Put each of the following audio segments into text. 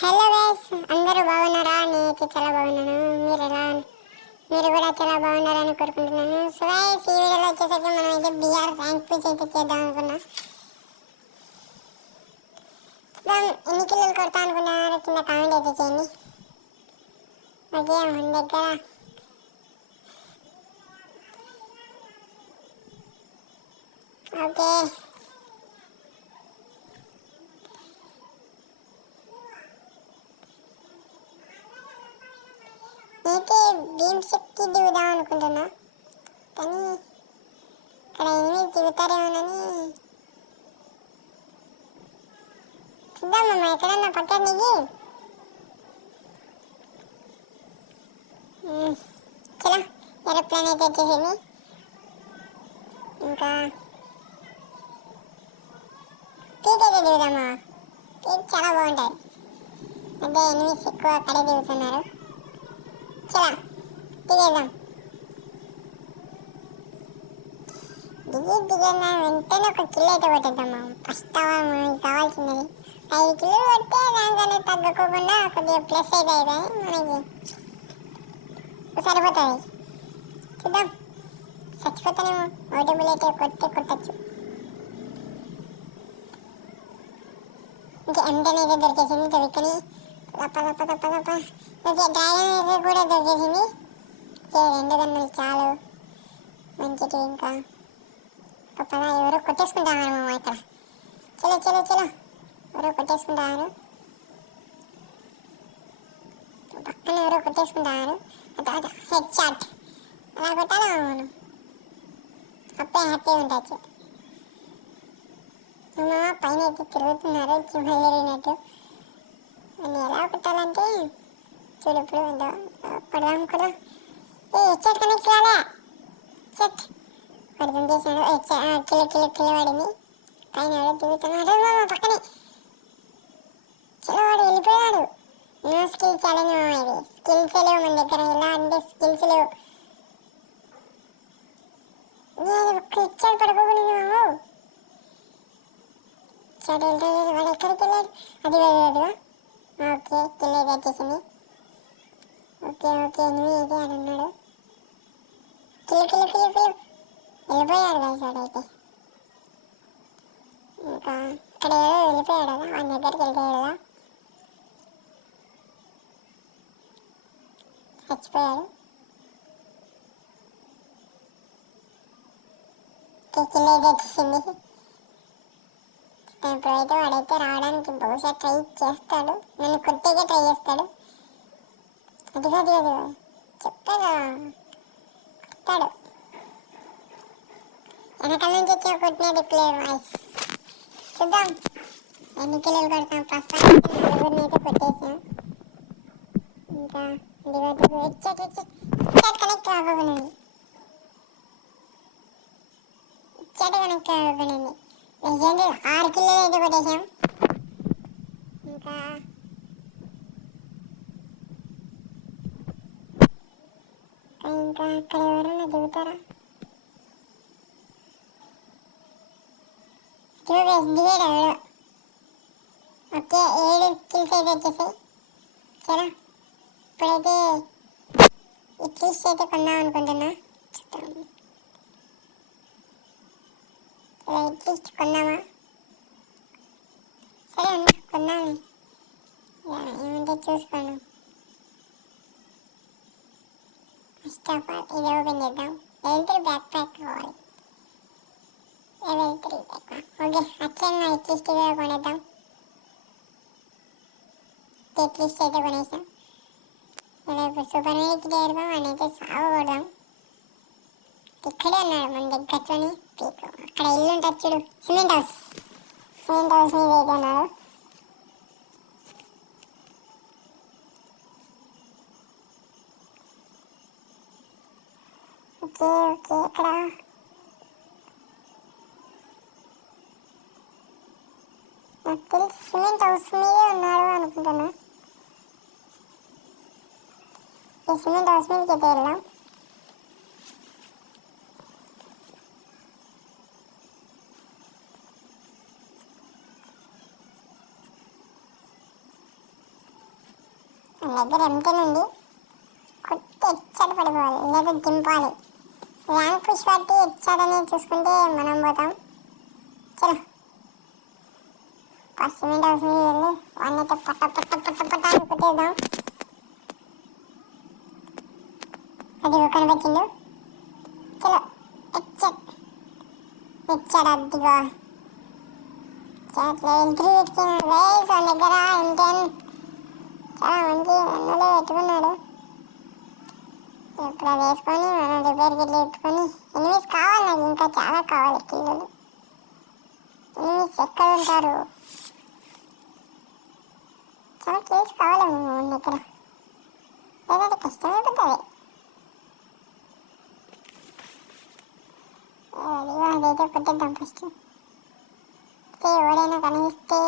Hello guys, అందరూ బాగున్నారా? నేనైతే చాలా బాగున్నాను. మీరు కూడా చాలా బాగున్నారని కోరుకుంటున్నాను. సో గైస్, ఈ వీడియోలో వచ్చేసరికి మనం అయితే బీఆర్ ర్యాంక్ పుష్ అయితే చేద్దాం అనుకున్నా. చూద్దాం ఎన్ని కిలోలు కొడతా అనుకున్నారు, కింద కామెంట్ అయితే చేయండి. ఓకే, మన దగ్గర ఓకే నేనైతే భీమ్ శక్తి దిగుదాం అనుకుంటున్నా, కానీ ఇక్కడ ఎనిమిది దిగుతారేమోనని చూద్దాం. మనం ఎక్కడన్నా పట్టారు దిగి చలో ఏరోప్లేన్ అయితే వచ్చేసింది. ఇంకా పీక్ అయితే దిగుదామా? పీక్ చాలా బాగుంటుంది. అంటే ఎనిమిస్ ఎక్కువ అక్కడే దిగుతున్నారు. చలో దిగేద్దాం. దిగిన వెంటనే ఒక కిల్ అయితే కొట్టేద్దామా? ఫస్ట్ మనకి కావాల్సినది 5 కిలోలు కొడితే దానికన్నా తగ్గకోకుండా కొద్దిగా ప్లస్ అయితే అవుతాయి, మనకి సరిపోతుంది. చూద్దాం, చచ్చిపోతానేమో. ఒకటి బుల్లెట్ కొట్టచ్చు. ఇంకా M10 అయితే దొరికేసింది. దొరికని తప్ప ఓకే, డ్రాగన్ అయితే కూడా దొరికేసింది. ఓకే, 2 గన్నులు చాలు, మంచిది. ఇంకా పద, ఎవరో కొట్టేసుకుంటారు మామ ఇక్కడ. చలో ఎవరో కొట్టేసుకుంటారు, పక్కన ఎవరో కొట్టేసుకుంటారు. హెడ్ షాట్ అలా కొట్టాలా మనం? అప్పుడే హ్యాపీ ఉండొచ్చు. మామ పైన అయితే తిరుగుతున్నారు చింహలేరినట్టు. అని ఎలా కొట్టాలంటే చూడు, ఇప్పుడు కొడదాం. హెడ్ షాట్ కనెక్ట్ కాలే. సెట్ అర్థం చేశాడు. కిలో పడింది. పైన ఎవడో దిగుతున్నాడు మామ పక్కనే. చలో, వాడు వెళ్ళిపోయాడు. నో స్కిల్ ఛాలెంజ్ మామ. ఇది స్కిల్స్ లేవు మన దగ్గర. ఎలా అంటే స్కిల్స్ లేవు. హెడ్ షాట్ పడుకోకూడదు మామ. షాట్ వెళ్తాడు. వాడు ఎక్కడికి వెళ్ళాడు? అది వెళ్ళాడు. ఓకే, కిల్ అయితే వచ్చేసింది. ఓకే ఎనిమిది అయితే ఆడున్నాడు. కిల్ వెళ్ళిపోయాడు కదా సార్. అయితే ఇంకా ఇక్కడ ఏదో వెళ్ళిపోయాడు కదా, వాడి దగ్గరికి వెళ్ళిపోయాడు కదా, చచ్చిపోయాడు. కిల్ అయితే వచ్చేసింది. ఇప్పుడైతే వాడైతే రావడానికి బహుశా ట్రై చేస్తాడు, నన్ను కొట్టేకే ట్రై చేస్తాడు. అదిగా చెప్పాడు, కొడతాడు. వెనకాల నుంచి వచ్చి కొట్టినా రిప్లేర్ వాయిస్. చూద్దాం ఎన్ని కిలోలు కొడతాం. ప్రస్తుతానికి 4 అయితే కొట్టేసాం. ఇంకా హెడ్ కనెక్ట్ కాకపోయినది. కనెక్ట్ కాకపోయినది. లెజెండ్ 6 కిలోలు అయితే కొట్టేసాం. ఇంకా అక్కడ ఎవరన్నా దిగుతారా? దిగాడు ఎవడు. ఓకే, 7 కిల్స్ అయితే వచ్చేసాయి. సరే, ఇప్పుడైతే ఈ కిల్స్ అయితే కొందాం అనుకుంటున్నా. అట్లీస్ట్ కొందామా? సరే అన్న, కొందాము. ఏమంటే చూసుకోండి. ఫస్ట్ ఆఫ్ ఆల్ ఇది ఓపెన్ చేద్దాం. లెవెల్ 3 బ్యాక్ ప్యాక్ కావాలి. లెవెల్ 3 ఓకే, అట్లన్నా అట్లీస్ట్ ఇది కొనేద్దాం. అట్లీస్ట్ అయితే కొనేసాం. ఇప్పుడు సూపర్ మ్యాజిక్ చేరుగా మనైతే సాగు కొడదాం. ఇక్కడే ఉన్నాడు మన దగ్గరలోని పీక్. అక్కడ ఇల్లు ఉంటుంది చూడు, సిమెంట్ హౌస్ మీద అయితే ఉన్నాడు. ఓకే ఇక్కడ నాకు తెలిసి సిమెంట్ హౌస్ మీదే ఉన్నాడు అనుకుంటున్నా. ఈ సిమెంట్ హౌస్ మీదకి అయితే వెళ్దాం. మన దగ్గర ఎంటెన్ ఉంది, కొట్టి హెడ్షాట్ పడిపోవాలి లేదా దింపాలి. ర్యాంక్ పుష్ పట్టి హెడ్షాట్ అనేది చూసుకుంటే మనం పోతాం. చలో ఫస్ట్ సిమెంట్ హౌస్ మీద వెళ్ళి వాడిని అయితే పట్ట పట్ట పట్ట పట్ట అని కొట్టేద్దాం. అది కనిపించిండు. చలో హెడ్షాట్ హెడ్షాట్ అద్దిగా చాట్లో ఎంట్రీ పెట్టుకున్నాడు గైస్. వాళ్ళ దగ్గర ఇంటెన్ చాలా మంచి అన్నలో పెట్టుకున్నాడు. ఇప్పుడు అది వేసుకొని మనం రిపేర్ గిట్ల పెట్టుకొని ఎనిమిస్ కావాలి, నాకు ఇంకా చాలా కావాలి కిల్లులు. ఎనిమిస్ ఎక్కడ ఉంటారు? చాలా కిల్స్ కావాలి మన దగ్గర, లేదంటే కష్టమైపోతుంది. అదైతే కొట్టేద్దాం ఫస్ట్. ఎవరైనా కనిపిస్తే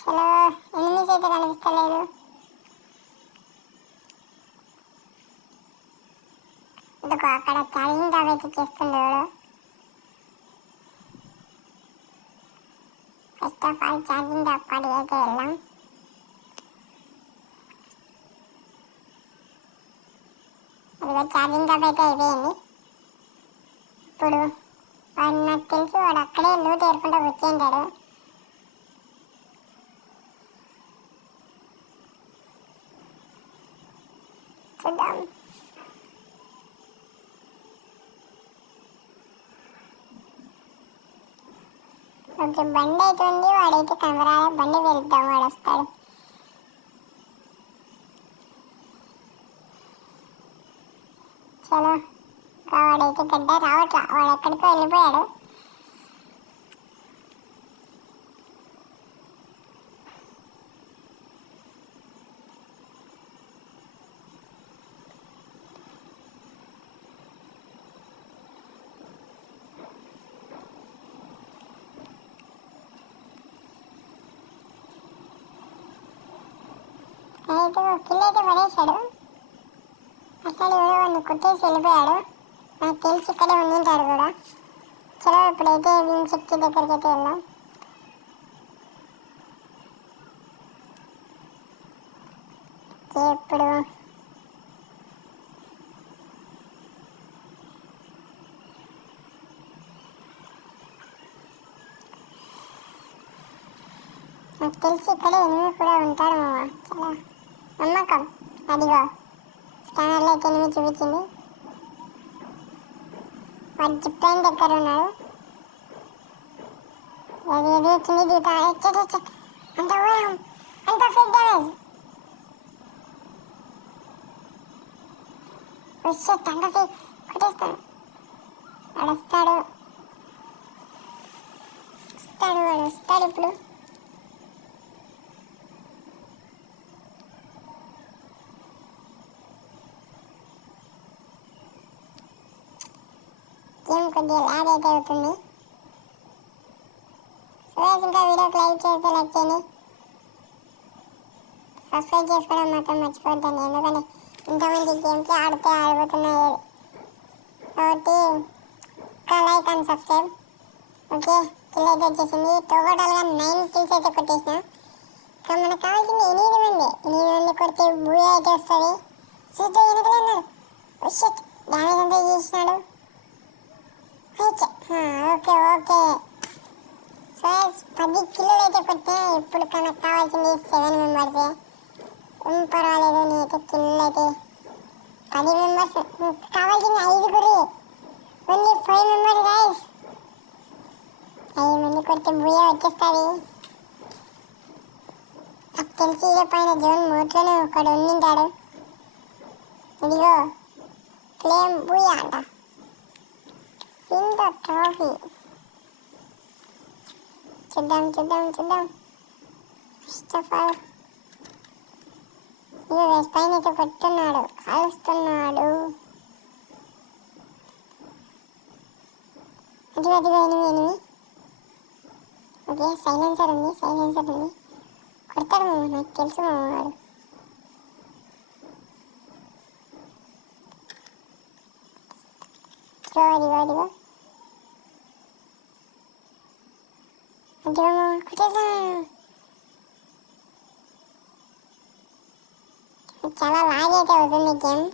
చలో ఎనిమిస్ అయితే కనిపిస్తలేదు. ఇదిగో అక్కడ ఛార్జింగ్ టాప్ అయితే చేస్తుండేవాడు. First of all charging top కాడికి అయితే వెళ్దాం. అదిగో ఛార్జింగ్ టాప్ అయితే అయిపోయింది. ఇప్పుడు వాడు నాకు తెలుసు, వాడు అక్కడే లూట్ ఏరుకుంటూ కూర్చుంటాడు. చూద్దాం. ఓకే బండి అయితే ఉంది, వాడైతే కనబరాలి. బండి వెళ్తాం, వాడు వస్తాడు. చలో వాడైతే గడ్డ రావట్లా, వాడు ఎక్కడికో వెళ్ళిపోయాడు. అయితే కిల్ అయితే పడేశాడు. అట్లాంటి ఎవరో వాడిని కొట్టేసి వెళ్ళిపోయాడు. నాకు తెలిసి ఇక్కడే ఉండింటాడు కూడా. చలో ఇప్పుడైతే వింగ్ శక్తి దగ్గరికి అయితే వెళ్దాం. ఇప్పుడు నాకు తెలిసి ఇక్కడే ఎనిమిది కూడా ఉంటాడు మామ. చాలా నమ్మకం. అదిగో స్కానర్లో అయితే ఎనిమిది చూపించింది. వాడు జిప్ లైన్ దగ్గర ఉన్నాడు. అది అది వచ్చింది దిగుతా. అంత ఊరం అంత ఫేక్ డ్యామేజ్. వచ్చేట్ అంత ఫేక్ కొట్టేస్తాడు. వాడు వస్తాడు వాడు వస్తాడు ఇప్పుడు. గేమ్ కొద్దిగా ల్యాగ్ అయితే అవుతుంది. సో ఇంకా వీడియోకి లైక్ చేస్తే లైక్ చేయండి, సబ్స్క్రైబ్ చేసుకోవడం మాత్రం మర్చిపోద్దండి. ఎందుకంటే ఇంతమంది గేమ్ ప్లే ఆడిపోతున్నాయి కాబట్టి ఒక like and subscribe. Okay kill అయితే వచ్చేసింది. టోటల్గా 9 కిల్స్ అయితే కొట్టేసిన. ఇంకా మనకు కావాల్సింది 8 మంది కొడితే బూయా అయితే వస్తుంది. సీతో వెనుకలే ఉన్నాడు. షిట్ డ్యామేజ్ అంతా చేసినాడు. ఓకే ఓకే సో 10 కిలోలు అయితే కొట్టినా. ఇప్పుడు నాకు కావాల్సింది 7 మెంబర్సే. ఏం పర్వాలేదు, నేనైతే కిల్లు అయితే 10 మెంబర్స్. కావాల్సింది 5 ఓన్లీ 5 మెంబర్స్ గైస్. 5 మంది కొడితే బూయా వచ్చేస్తుంది. నాకు తెలిసి ఇదే పైన జోన్ మోట్లోనే ఒకడు ఉండింటాడు. ఇదిగో ఫ్లేమ్ బూయా అంట. ఇంత ట్రోఫీ చూద్దాం. ఫస్ట్ ఆఫ్ ఆల్ పైన అయితే కొట్టున్నాడు, కాలుస్తున్నాడు. అదిగో ఎనిమిది. ఓకే సైలెన్సర్ ఉంది. కొడతాడు మామ, నాకు తెలుసు మామ వాడు. అదిగో అదిగో అదిగో అదిగో కుట్టేసా. చాలా లాగ్ అయితే అవుతుంది గేమ్,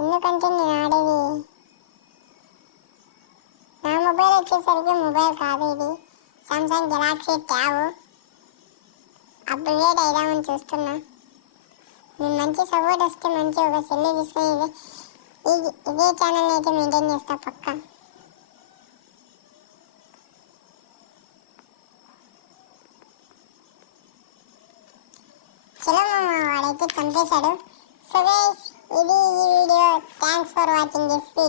ఎందుకంటే నేను ఆడేది నా మొబైల్ వచ్చేసరికి మొబైల్ కాదు, ఇది సామ్సంగ్ గెలాక్సీ ట్యాబ్. అప్గ్రేడ్ అయిదామని చూస్తున్నా. నేను మంచి సపోర్ట్ వస్తే మంచి ఒక సెల్ తీసుకొని ఇదే ఛానల్ని అయితే మెయింటైన్ చేస్తా పక్కా. చలో వాడైతే చంపేశాడు. సో గైస్, ఇది ఈ video. Thanks for watching this video.